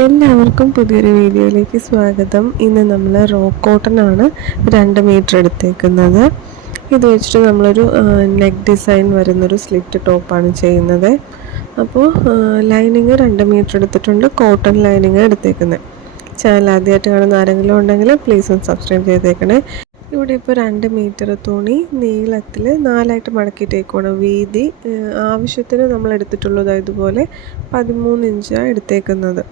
എല്ലാവർക്കും പുതിയൊരു വീഡിയോയിലേക്ക് സ്വാഗതം. ഇന്ന് നമ്മൾ റോ കോട്ടൺ ആണ് 2 മീറ്റർ എടുത്തേക്കുന്നത്. ഇത് വെച്ചിട്ട് നമ്മളൊരു നെക്ക് ഡിസൈൻ വരുന്നൊരു സ്ലിറ്റ് ടോപ്പാണ് ചെയ്യുന്നത്. അപ്പോൾ ലൈനിങ് 2 മീറ്റർ എടുത്തിട്ടുണ്ട്. കോട്ടൺ ലൈനിങ് എടുത്തേക്കുന്നത്. ചാനൽ ആദ്യമായിട്ട് കാണുന്ന ആരെങ്കിലും ഉണ്ടെങ്കിൽ പ്ലീസ് ഒന്ന് സബ്സ്ക്രൈബ് ചെയ്തേക്കണേ. ഇവിടെ ഇപ്പോൾ 2 മീറ്റർ തുണി നീളത്തിൽ 4ആയിട്ട് മടക്കിയിട്ടേക്കുവാണ്. വീതി ആവശ്യത്തിന് നമ്മൾ എടുത്തിട്ടുള്ളത് ഇതുപോലെ 13 ഇഞ്ചാണ് എടുത്തേക്കുന്നത്.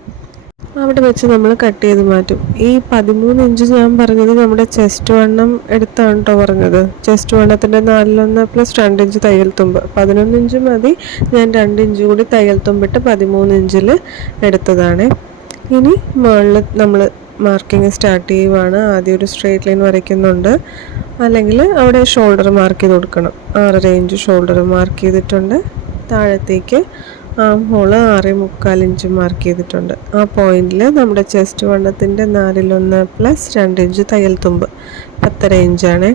അവിടെ വെച്ച് നമ്മൾ കട്ട് ചെയ്ത് മാറ്റും. ഈ 13 ഇഞ്ച് ഞാൻ പറഞ്ഞത് നമ്മുടെ ചെസ്റ്റ് വണ്ണം എടുത്താണ് കേട്ടോ പറഞ്ഞത്. ചെസ്റ്റ് വണ്ണത്തിൻ്റെ 4/1 + 2 ഇഞ്ച് തയ്യൽ തുമ്പ് 11 ഇഞ്ച് മതി. ഞാൻ 2 ഇഞ്ച് കൂടി തയ്യൽ തുമ്പിട്ട് 13 ഇഞ്ചിൽ എടുത്തതാണ്. ഇനി മുകളിൽ നമ്മൾ മാർക്കിങ് സ്റ്റാർട്ട് ചെയ്യുവാണ്. ആദ്യം ഒരു സ്ട്രെയിറ്റ് ലൈൻ വരയ്ക്കുന്നുണ്ട്. അല്ലെങ്കിൽ അവിടെ ഷോൾഡർ മാർക്ക് ചെയ്ത് കൊടുക്കണം. 6.5 ഇഞ്ച് ഷോൾഡർ മാർക്ക് ചെയ്തിട്ടുണ്ട്. താഴത്തേക്ക് ആം ഹോള് 6.25 ഇഞ്ച് മാർക്ക് ചെയ്തിട്ടുണ്ട്. ആ പോയിന്റിൽ നമ്മുടെ ചെസ്റ്റ് വണ്ണത്തിൻ്റെ 4/1 + 2 ഇഞ്ച് തയ്യൽ തുമ്പ് 10.5 ഇഞ്ചാണ്.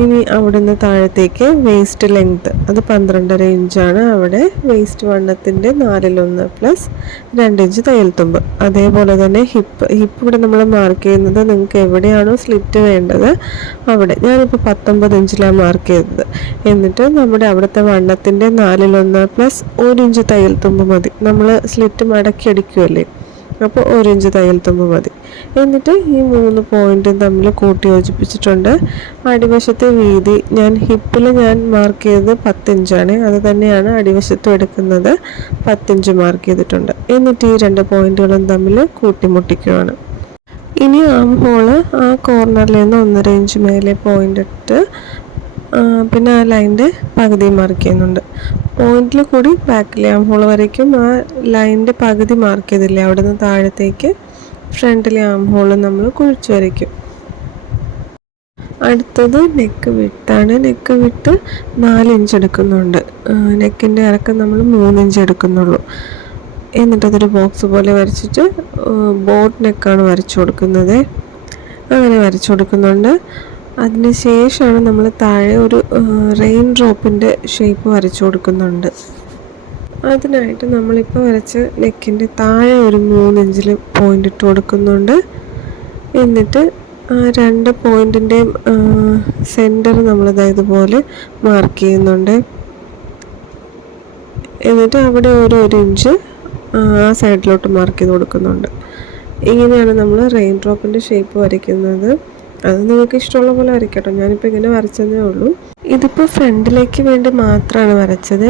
ഇനി അവിടുന്ന് താഴത്തേക്ക് വേസ്റ്റ് ലെങ്ത് അത് 12.5 ഇഞ്ചാണ്. അവിടെ വേസ്റ്റ് വണ്ണത്തിൻ്റെ 4/1 + 2 ഇഞ്ച് തയ്യൽ തുമ്പ്. അതേപോലെ തന്നെ ഹിപ്പ് ഇവിടെ നമ്മൾ മാർക്ക് ചെയ്യുന്നത് നിങ്ങൾക്ക് എവിടെയാണോ സ്ലിറ്റ് വേണ്ടത് അവിടെ. ഞാനിപ്പോൾ 19 ഇഞ്ചിലാണ് മാർക്ക് ചെയ്തത്. എന്നിട്ട് നമ്മുടെ അവിടുത്തെ വണ്ണത്തിൻ്റെ 4/1 + 1 ഇഞ്ച് തയ്യൽ തുമ്പ് മതി. നമ്മൾ സ്ലിറ്റ് മടക്കി അടിക്കുമല്ലേ, അപ്പോൾ 1 ഇഞ്ച് തയ്യൽ തുമ്പ് മതി. എന്നിട്ട് ഈ 3 പോയിൻറ്റും തമ്മിൽ കൂട്ടി യോജിപ്പിച്ചിട്ടുണ്ട്. അടിവശത്തെ വീതി ഹിപ്പിൽ ഞാൻ മാർക്ക് ചെയ്തത് 10 ഇഞ്ചാണ്. അത് തന്നെയാണ് അടിവശത്തും എടുക്കുന്നത്. 10 ഇഞ്ച് മാർക്ക് ചെയ്തിട്ടുണ്ട്. എന്നിട്ട് ഈ 2 പോയിൻറ്റുകളും തമ്മിൽ കൂട്ടിമുട്ടിക്കുകയാണ്. ഇനി ആം ഹോള് ആ കോർണറിൽ നിന്ന് 1.5 ഇഞ്ച് മേലെ പോയിൻ്റ് ഇട്ട് പിന്നെ ആ ലൈൻ്റെ പകുതി മാർക്ക് ചെയ്യുന്നുണ്ട്. പോയിന്റിൽ കൂടി ബാക്കിലെ ആം ഹോൾ വരയ്ക്കും. ആ ലൈനിൻ്റെ പകുതി മാർക്ക് ചെയ്തില്ലേ, അവിടെ നിന്ന് താഴത്തേക്ക് ഫ്രണ്ടിലെ ആം ഹോൾ നമ്മൾ കുഴിച്ച് വരയ്ക്കും. അടുത്തത് നെക്ക് വിട്ടാണ്. നെക്ക് വിട്ട് 4 ഇഞ്ച് എടുക്കുന്നുണ്ട്. നെക്കിൻ്റെ ഇറക്കം നമ്മൾ 3 ഇഞ്ച് എടുക്കുന്നുള്ളൂ. എന്നിട്ടതൊരു ബോക്സ് പോലെ വരച്ചിട്ട് ബോട്ട് നെക്കാണ് വരച്ചു കൊടുക്കുന്നത്. അങ്ങനെ വരച്ചു കൊടുക്കുന്നുണ്ട്. അതിന് ശേഷമാണ് നമ്മൾ താഴെ ഒരു റെയിൻ ഡ്രോപ്പിൻ്റെ ഷേപ്പ് വരച്ചു കൊടുക്കുന്നുണ്ട്. അതിനായിട്ട് നമ്മളിപ്പോൾ വരച്ച നെക്കിൻ്റെ താഴെ ഒരു 3 ഇഞ്ചിൽ പോയിൻ്റ് ഇട്ട് കൊടുക്കുന്നുണ്ട്. എന്നിട്ട് ആ 2 പോയിൻറ്റിൻ്റെയും സെൻറ്റർ നമ്മളിതുപോലെ മാർക്ക് ചെയ്യുന്നുണ്ട്. എന്നിട്ട് അവിടെ ഒരു 1 ഇഞ്ച് ആ സൈഡിലോട്ട് മാർക്ക് ചെയ്ത് കൊടുക്കുന്നുണ്ട്. ഇങ്ങനെയാണ് നമ്മൾ റെയിൻ ഡ്രോപ്പിൻ്റെ ഷേപ്പ് വരയ്ക്കുന്നത്. അത് നിങ്ങൾക്ക് ഇഷ്ടമുള്ള പോലെ വരയ്ക്കട്ടോ. ഞാനിപ്പോൾ ഇങ്ങനെ വരച്ചതേ ഉള്ളൂ. ഇതിപ്പോൾ ഫ്രണ്ടിലേക്ക് വേണ്ടി മാത്രമാണ് വരച്ചത്.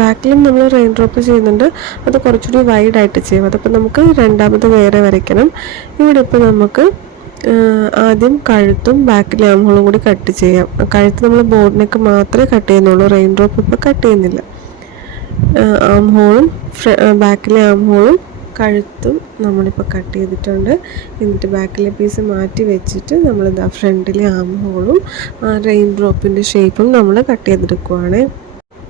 ബാക്കിലും നമ്മൾ റെയിൻ ഡ്രോപ്പ് ചെയ്യുന്നുണ്ട്. അത് കുറച്ചുകൂടി വൈഡായിട്ട് ചെയ്യും. അതപ്പോൾ നമുക്ക് രണ്ടാമത് വേറെ വരയ്ക്കണം. ഇവിടെ ഇപ്പോൾ നമുക്ക് ആദ്യം കഴുത്തും ബാക്കിലെ ആം ഹോളും കൂടി കട്ട് ചെയ്യാം. കഴുത്ത് നമ്മൾ ബോർഡിനൊക്കെ മാത്രമേ കട്ട് ചെയ്യുന്നുള്ളൂ. റെയിൻ ഡ്രോപ്പ് ഇപ്പോൾ കട്ട് ചെയ്യുന്നില്ല. ആം ഹോളും ബാക്കിലെ ആം ഹോളും കഴുത്തും നമ്മളിപ്പോൾ കട്ട് ചെയ്തിട്ടുണ്ട്. എന്നിട്ട് ബാക്കിലെ പീസ് മാറ്റി വെച്ചിട്ട് നമ്മളിതാ ഫ്രണ്ടിലെ ആം ഹോളും റെയിൻ ഡ്രോപ്പിൻ്റെ ഷേപ്പും നമ്മൾ കട്ട് ചെയ്തെടുക്കുവാണ്.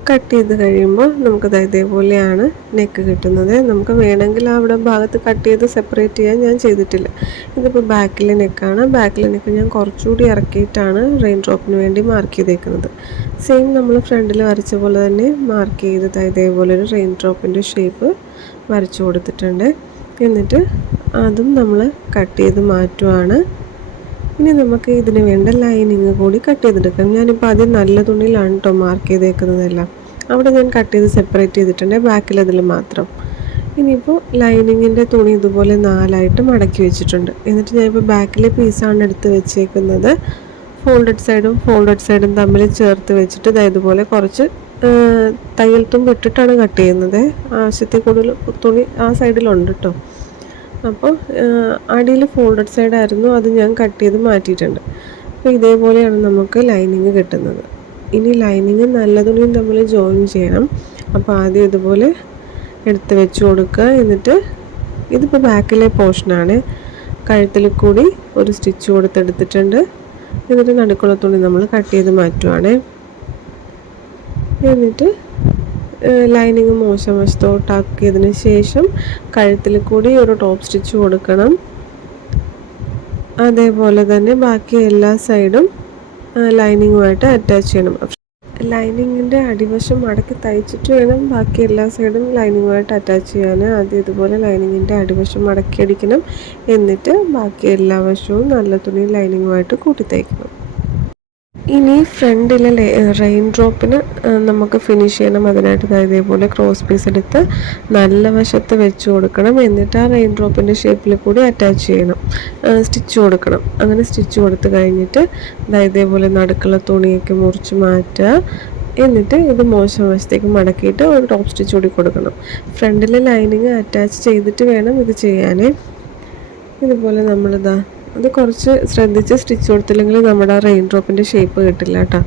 കട്ട് ചെയ്ത് കഴിയുമ്പോൾ നമുക്കത് ഇതേപോലെയാണ് നെക്ക് കിട്ടുന്നത്. നമുക്ക് വേണമെങ്കിൽ അവിടെ ഭാഗത്ത് കട്ട് ചെയ്ത് സെപ്പറേറ്റ് ചെയ്യാൻ ഞാൻ ചെയ്തിട്ടില്ല. ഇതിപ്പോൾ ബാക്കിലെ നെക്കാണ്. ബാക്കിലെ നെക്ക് ഞാൻ കുറച്ചുകൂടി ഇറക്കിയിട്ടാണ് റെയിൻ ഡ്രോപ്പിന് വേണ്ടി മാർക്ക് ചെയ്തേക്കുന്നത്. സെയിം നമ്മൾ ഫ്രണ്ടിൽ വരച്ച പോലെ തന്നെ മാർക്ക് ചെയ്തത് ഇതേപോലെ ഒരു റെയിൻ ഡ്രോപ്പിൻ്റെ ഷേപ്പ് വരച്ചു കൊടുത്തിട്ടുണ്ട്. എന്നിട്ട് അതും നമ്മൾ കട്ട് ചെയ്ത് മാറ്റുവാണ്. ഇനി നമുക്ക് ഇതിന് വേണ്ട ലൈനിങ് കൂടി കട്ട് ചെയ്തെടുക്കാം. ഞാനിപ്പോൾ ആദ്യം നല്ല തുണിയിലാണ് കേട്ടോ മാർക്ക് ചെയ്തേക്കുന്നതെല്ലാം. അവിടെ ഞാൻ കട്ട് ചെയ്ത് സെപ്പറേറ്റ് ചെയ്തിട്ടുണ്ട്, ബാക്കിലതിൽ മാത്രം. ഇനിയിപ്പോൾ ലൈനിങ്ങിൻ്റെ തുണി ഇതുപോലെ 4ആയിട്ട് മടക്കി വെച്ചിട്ടുണ്ട്. എന്നിട്ട് ഞാനിപ്പോൾ ബാക്കിലെ പീസാണ് എടുത്ത് വെച്ചേക്കുന്നത്. ഫോൾഡഡ് സൈഡും തമ്മിൽ ചേർത്ത് വെച്ചിട്ട് ഇതുപോലെ കുറച്ച് തയ്യൽ തുമ്പ് ഇട്ടിട്ടാണ് കട്ട് ചെയ്യുന്നത്. ആവശ്യത്തിൽ കൂടുതൽ തുണി ആ സൈഡിലുണ്ട് കേട്ടോ. അപ്പോൾ അടിയിൽ ഫോൾഡഡ് സൈഡായിരുന്നു, അത് ഞാൻ കട്ട് ചെയ്ത് മാറ്റിയിട്ടുണ്ട്. അപ്പോൾ ഇതേപോലെയാണ് നമുക്ക് ലൈനിങ് കിട്ടുന്നത്. ഇനി ലൈനിങ് നല്ല തുണിയും തമ്മിൽ ജോയിൻ ചെയ്യണം. അപ്പോൾ ആദ്യം ഇതുപോലെ എടുത്ത് വെച്ച് കൊടുക്കുക. എന്നിട്ട് ഇതിപ്പോൾ ബാക്കിലെ പോർഷനാണ്. കഴുത്തിൽ കൂടി ഒരു സ്റ്റിച്ച് കൊടുത്തെടുത്തിട്ടുണ്ട്. എന്നിട്ട് നടുക്കുള്ള തുണി നമ്മൾ കട്ട് ചെയ്ത് മാറ്റുവാണ്. എന്നിട്ട് ലൈനിങ് മോശം വശത്തോട്ടാക്കിയതിന് ശേഷം കഴുത്തിൽ കൂടി ഒരു ടോപ്പ് സ്റ്റിച്ച് കൊടുക്കണം. അതേപോലെ തന്നെ ബാക്കി എല്ലാ സൈഡും ലൈനിങ്ങുമായിട്ട് അറ്റാച്ച് ചെയ്യണം. ലൈനിങ്ങിൻ്റെ അടിവശം മടക്കി തയ്ച്ചിട്ട് വേണം ബാക്കി എല്ലാ സൈഡും ലൈനിങ്ങുമായിട്ട് അറ്റാച്ച് ചെയ്യാൻ. ആദ്യം ഇതുപോലെ ലൈനിങ്ങിൻ്റെ അടിവശം മടക്കി അടിക്കണം, എന്നിട്ട് ബാക്കി എല്ലാ വശവും നല്ല തുണി ലൈനിങ്ങുമായിട്ട് കൂട്ടി തയ്ക്കണം. ഇനി ഫ്രണ്ടിലെ റെയിൻ ഡ്രോപ്പിന് നമുക്ക് ഫിനിഷ് ചെയ്യണം. അതിനായിട്ട് ഇതേപോലെ ക്രോസ് പീസ് എടുത്ത് നല്ല വശത്ത് വെച്ച് കൊടുക്കണം. എന്നിട്ട് ആ റെയിൻ ഡ്രോപ്പിൻ്റെ ഷേപ്പിൽ കൂടി അറ്റാച്ച് ചെയ്യണം, സ്റ്റിച്ച് കൊടുക്കണം. അങ്ങനെ സ്റ്റിച്ച് കൊടുത്ത് കഴിഞ്ഞിട്ട് ഇതേപോലെ നടുക്കുള്ള തുണിയൊക്കെ മുറിച്ച് മാറ്റുക. എന്നിട്ട് ഇത് മോശം വശത്തേക്ക് മടക്കിയിട്ട് ഒരു ടോപ്പ് സ്റ്റിച്ച് കൂടി കൊടുക്കണം. ഫ്രണ്ടിലെ ലൈനിങ് അറ്റാച്ച് ചെയ്തിട്ട് വേണം ഇത് ചെയ്യാൻ. ഇതുപോലെ നമ്മളിതാ അത് കുറച്ച് ശ്രദ്ധിച്ച് സ്റ്റിച്ച് കൊടുത്തില്ലെങ്കിൽ നമ്മുടെ ആ റെയിൻ ഡ്രോപ്പിൻ്റെ ഷേപ്പ് കിട്ടില്ല കേട്ടോ.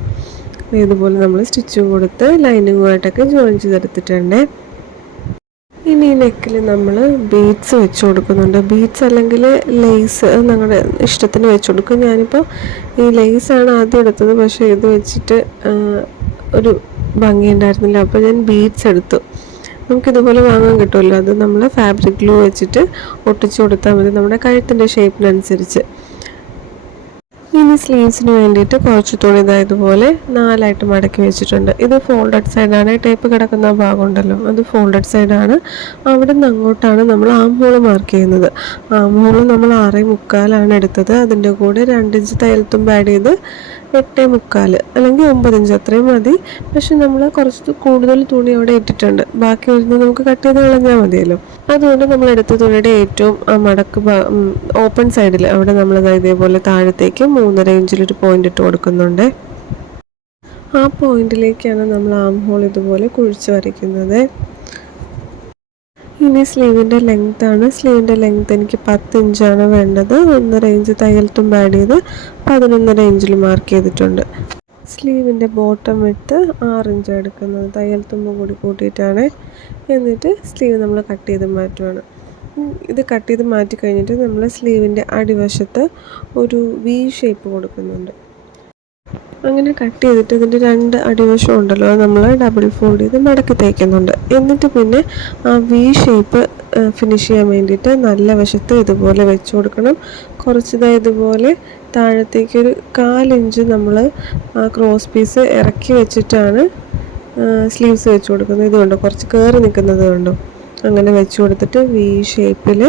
ഇതുപോലെ നമ്മൾ സ്റ്റിച്ചും കൊടുത്ത് ലൈനിങ്ങുമായിട്ടൊക്കെ ജോയിൻ ചെയ്തെടുത്തിട്ടുണ്ട്. ഇനി ഈ നെക്കിൽ നമ്മൾ ബീഡ്സ് വെച്ച് കൊടുക്കുന്നുണ്ട്. ബീഡ്സ് അല്ലെങ്കിൽ ലേസ് നിങ്ങളുടെ ഇഷ്ടത്തിന് വെച്ച് കൊടുക്കും. ഞാനിപ്പോൾ ഈ ലേസാണ് ആദ്യം എടുത്തത്, പക്ഷേ ഇത് വെച്ചിട്ട് ഒരു ഭംഗി ഉണ്ടായിരുന്നില്ല, അപ്പോൾ ഞാൻ ബീഡ്സ് എടുത്തു. നമുക്കിതുപോലെ വാങ്ങാൻ കിട്ടുമല്ലോ, അത് നമ്മൾ ഫാബ്രിക് ഗ്ലൂ വെച്ചിട്ട് ഒട്ടിച്ച് കൊടുത്താൽ മതി നമ്മുടെ കഴുത്തിൻ്റെ ഷേപ്പിനനുസരിച്ച്. ഇനി സ്ലീവ്സിന് വേണ്ടിയിട്ട് കുറച്ച് തുണി ഇതുപോലെ 4 ആയിട്ട് മടക്കി വെച്ചിട്ടുണ്ട്. ഇത് ഫോൾഡഡ് സൈഡാണ്. ടേപ്പ് കിടക്കുന്ന ഭാഗം ഉണ്ടല്ലോ, അത് ഫോൾഡഡ് സൈഡാണ്. അവിടെ നിന്ന് അങ്ങോട്ടാണ് നമ്മൾ ആം ഹോൾ മാർക്ക് ചെയ്യുന്നത്. ആം ഹോൾ നമ്മൾ 6.25 എടുത്തത്. അതിൻ്റെ കൂടെ 2 ഇഞ്ച് തയ്യൽ തുമ്പ് ആഡ് ചെയ്ത് 8.25 അല്ലെങ്കിൽ 9 ഇഞ്ച് അത്രയും മതി. പക്ഷെ നമ്മൾ കുറച്ച് കൂടുതൽ തുണി അവിടെ ഇട്ടിട്ടുണ്ട്. ബാക്കി വരുന്നത് നമുക്ക് കട്ട് ചെയ്ത് കളഞ്ഞാൽ മതിയല്ലോ. അതുകൊണ്ട് നമ്മൾ എടുത്ത തുണിയുടെ ഏറ്റവും മടക്ക് ഓപ്പൺ സൈഡിൽ അവിടെ നമ്മൾ ഇതേപോലെ താഴത്തേക്ക് 3.5 ഇഞ്ചിലൊരു പോയിന്റ് ഇട്ട് കൊടുക്കുന്നുണ്ട്. ആ പോയിന്റിലേക്കാണ് നമ്മൾ ആം ഹോൾ ഇതുപോലെ കുഴിച്ച് വരയ്ക്കുന്നത്. ഇനി സ്ലീവിൻ്റെ ലെങ്ത് ആണ്. സ്ലീവിൻ്റെ ലെങ്ത് എനിക്ക് 10 ഇഞ്ചാണ് വേണ്ടത്. 1.5 ഇഞ്ച് തയ്യൽ തുമ്പ് ആഡ് ചെയ്ത് 11.5 ഇഞ്ചിൽ മാർക്ക് ചെയ്തിട്ടുണ്ട്. സ്ലീവിൻ്റെ ബോട്ടം വിട്ട് 6 ഇഞ്ച് എടുക്കുന്നത്, തയ്യൽ തുമ്പ് കൂടി കൂട്ടിയിട്ടാണ്. എന്നിട്ട് സ്ലീവ് നമ്മൾ കട്ട് ചെയ്ത് മാറ്റുവാണ്. ഇത് കട്ട് ചെയ്ത് മാറ്റി കഴിഞ്ഞിട്ട് നമ്മൾ സ്ലീവിൻ്റെ അടിവശത്ത് ഒരു വി ഷേപ്പ് കൊടുക്കുന്നുണ്ട്. അങ്ങനെ കട്ട് ചെയ്തിട്ട് ഇതിൻ്റെ 2 അടിവശം ഉണ്ടല്ലോ, അത് നമ്മൾ ഡബിൾ ഫോൾഡ് ചെയ്ത് മടക്കി തയ്ക്കുന്നുണ്ട്. എന്നിട്ട് പിന്നെ ആ വി ഷേപ്പ് ഫിനിഷ് ചെയ്യാൻ വേണ്ടിയിട്ട് നല്ല വശത്ത് ഇതുപോലെ വെച്ച് കൊടുക്കണം. ഇതുപോലെ താഴത്തേക്കൊരു 1/4 ഇഞ്ച് നമ്മൾ ആ ക്രോസ് പീസ് ഇറക്കി വെച്ചിട്ടാണ് സ്ലീവ്സ് വെച്ച് കൊടുക്കുന്നത്. ഇതുകൊണ്ട് കുറച്ച് കയറി നിൽക്കുന്നത് കൊണ്ടോ അങ്ങനെ വെച്ച് കൊടുത്തിട്ട് വി ഷേപ്പിൽ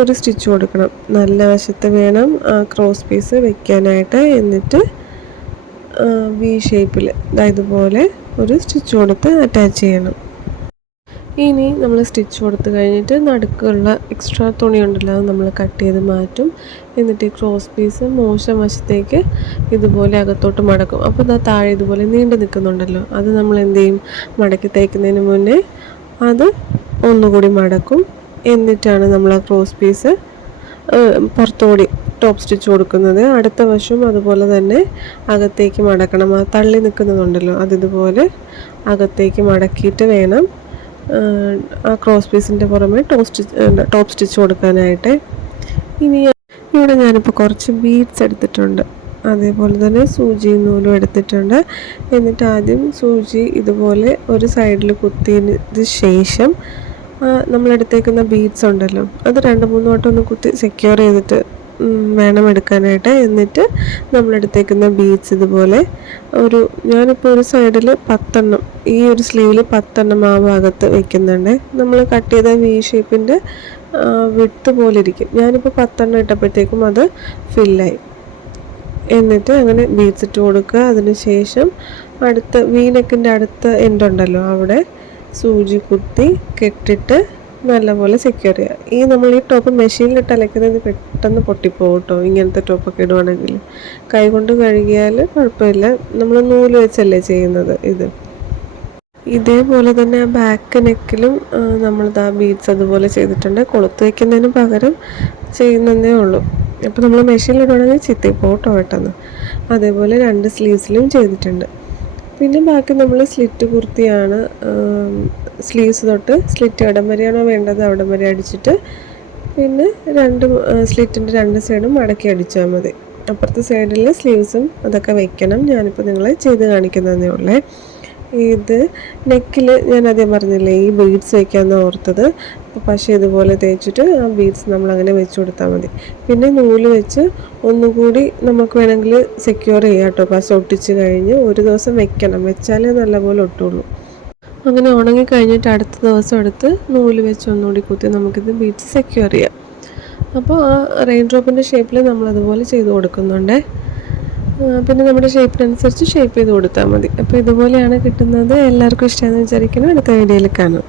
ഒരു സ്റ്റിച്ച് കൊടുക്കണം. നല്ല വശത്ത് വേണം ആ ക്രോസ് പീസ് വെക്കാനായിട്ട്. എന്നിട്ട് വി ഷേപ്പിൽ ഇതുപോലെ ഒരു സ്റ്റിച്ച് കൊടുത്ത് അറ്റാച്ച് ചെയ്യണം. ഇനി നമ്മൾ സ്റ്റിച്ച് കൊടുത്ത് കഴിഞ്ഞിട്ട് നടുക്കുള്ള എക്സ്ട്രാ തുണി ഉണ്ടല്ലോ, അത് നമ്മൾ കട്ട് ചെയ്ത് മാറ്റും. എന്നിട്ട് ഈ ക്രോസ് പീസ് മോശം വശത്തേക്ക് ഇതുപോലെ അകത്തോട്ട് മടക്കും. അപ്പോൾ താഴെ ഇതുപോലെ നീണ്ടു നിൽക്കുന്നുണ്ടല്ലോ, അത് നമ്മൾ എന്ത് ചെയ്യും, മടക്കി തയ്ക്കുന്നതിന് മുന്നേ അത് ഒന്നുകൂടി മടക്കും. എന്നിട്ടാണ് നമ്മൾ ആ ക്രോസ് പീസ് പുറത്തുകൂടി ടോപ്പ് സ്റ്റിച്ച് കൊടുക്കുന്നത്. അടുത്ത വശവും അതുപോലെ തന്നെ അകത്തേക്ക് മടക്കണം. ആ തള്ളി നിൽക്കുന്നതുണ്ടല്ലോ, അതിതുപോലെ അകത്തേക്ക് മടക്കിയിട്ട് വേണം ആ ക്രോസ് പീസിൻ്റെ പുറമെ ടോപ്പ് സ്റ്റിച്ച് കൊടുക്കാനായിട്ട്. ഇനി ഇവിടെ ഞാനിപ്പോൾ കുറച്ച് ബീഡ്സ് എടുത്തിട്ടുണ്ട്. അതേപോലെ തന്നെ സൂചി നൂലും എടുത്തിട്ടുണ്ട്. എന്നിട്ട് ആദ്യം സൂചി ഇതുപോലെ ഒരു സൈഡിൽ കുത്തിയതിന് ശേഷം നമ്മളെടുത്തേക്കുന്ന ബീഡ്സ് ഉണ്ടല്ലോ, അത് 2-3 വട്ടം ഒന്ന് കുത്തി സെക്യൂർ ചെയ്തിട്ട് വേണം എടുക്കാനായിട്ട്. എന്നിട്ട് നമ്മളെടുത്തേക്കുന്ന ബീഡ്സ് ഇതുപോലെ ഞാനിപ്പോൾ ഒരു സൈഡിൽ 10 എണ്ണം, ഈ ഒരു സ്ലീവിൽ 10 എണ്ണം ആ ഭാഗത്ത് വെക്കുന്നുണ്ട്. നമ്മൾ കട്ട് ചെയ്ത വി ഷേപ്പിൻ്റെ വിട്ട് പോലെ ഇരിക്കും. ഞാനിപ്പോൾ 10 എണ്ണം ഇട്ടപ്പോഴത്തേക്കും അത് ഫില്ലായി. എന്നിട്ട് അങ്ങനെ ബീഡ്സ് ഇട്ട് കൊടുക്കുക. അതിന് ശേഷം അടുത്ത വി നെക്കിൻ്റെ അടുത്ത എൻഡ് ഉണ്ടല്ലോ, അവിടെ സൂചി കുത്തി കെട്ടിട്ട് നല്ലപോലെ സെക്യൂർ ചെയ്യുക. നമ്മൾ ഈ ടോപ്പ് മെഷീനിലിട്ട് അലക്കുന്നത് പെട്ടെന്ന് പൊട്ടിപ്പോകും കേട്ടോ. ഇങ്ങനത്തെ ടോപ്പൊക്കെ ഇടുവാണെങ്കിൽ കൈ കൊണ്ട് കഴുകിയാൽ കുഴപ്പമില്ല. നമ്മൾ നൂല് വെച്ചല്ലേ ചെയ്യുന്നത്. ഇതേപോലെ തന്നെ ബാക്ക് നെക്കിലും നമ്മൾ ബീഡ്സ് അതുപോലെ ചെയ്തിട്ടുണ്ട്. കൊളുത്ത് വയ്ക്കുന്നതിന് പകരം ചെയ്യുന്നതേ ഉള്ളൂ. അപ്പോൾ നമ്മൾ മെഷീനിലിടുവാണെങ്കിൽ ചിത്തിപ്പോകും കേട്ടോ പെട്ടെന്ന്. അതേപോലെ 2 സ്ലീവ്സിലും ചെയ്തിട്ടുണ്ട്. പിന്നെ ബാക്കി നമ്മൾ സ്ലിറ്റ് കുർത്തിയാണ്. സ്ലീവ്സ് തൊട്ട് സ്ലിറ്റ് എവിടം വരെയാണോ വേണ്ടത് അവിടം വരെ അടിച്ചിട്ട് പിന്നെ സ്ലിറ്റിൻ്റെ 2 സൈഡും മടക്കി അടിച്ചാൽ മതി. അപ്പുറത്തെ സൈഡിൽ സ്ലീവ്സും അതൊക്കെ വെക്കണം. ഞാനിപ്പോൾ നിങ്ങളെ ചെയ്ത് കാണിക്കുന്നതേ ഉള്ളേ. ഇത് നെക്കിൽ ഞാൻ ആദ്യം പറഞ്ഞില്ലേ ഈ ബീഡ്സ് വയ്ക്കാമെന്ന് ഓർത്തത്. പക്ഷേ ഇതുപോലെ തേച്ചിട്ട് ആ ബീഡ്സ് നമ്മളങ്ങനെ വെച്ച് കൊടുത്താൽ മതി. പിന്നെ നൂല് വെച്ച് ഒന്നുകൂടി നമുക്ക് വേണമെങ്കിൽ സെക്യൂർ ചെയ്യാം കേട്ടോ. പശ ഒട്ടിച്ച് കഴിഞ്ഞ് ഒരു ദിവസം വെക്കണം, വെച്ചാലേ നല്ലപോലെ ഒട്ടുള്ളൂ. അങ്ങനെ ഉണങ്ങി കഴിഞ്ഞിട്ട് അടുത്ത ദിവസം എടുത്ത് നൂല് വെച്ച് ഒന്നുകൂടി കുത്തി നമുക്കിത് ബീഡ്സ് സെക്യൂർ ചെയ്യാം. അപ്പോൾ ആ റെയിൻ ഡ്രോപ്പിൻ്റെ ഷേപ്പിൽ നമ്മളതുപോലെ ചെയ്ത് കൊടുക്കുന്നുണ്ട്. പിന്നെ നമ്മുടെ ഷേപ്പിനനുസരിച്ച് ഷേപ്പ് ചെയ്ത് കൊടുത്താൽ മതി. അപ്പോൾ ഇതുപോലെയാണ് കിട്ടുന്നത്. എല്ലാവർക്കും ഇഷ്ടമാണെന്ന് വിചാരിക്കണം. അടുത്ത വീഡിയോയിൽ കാണാം.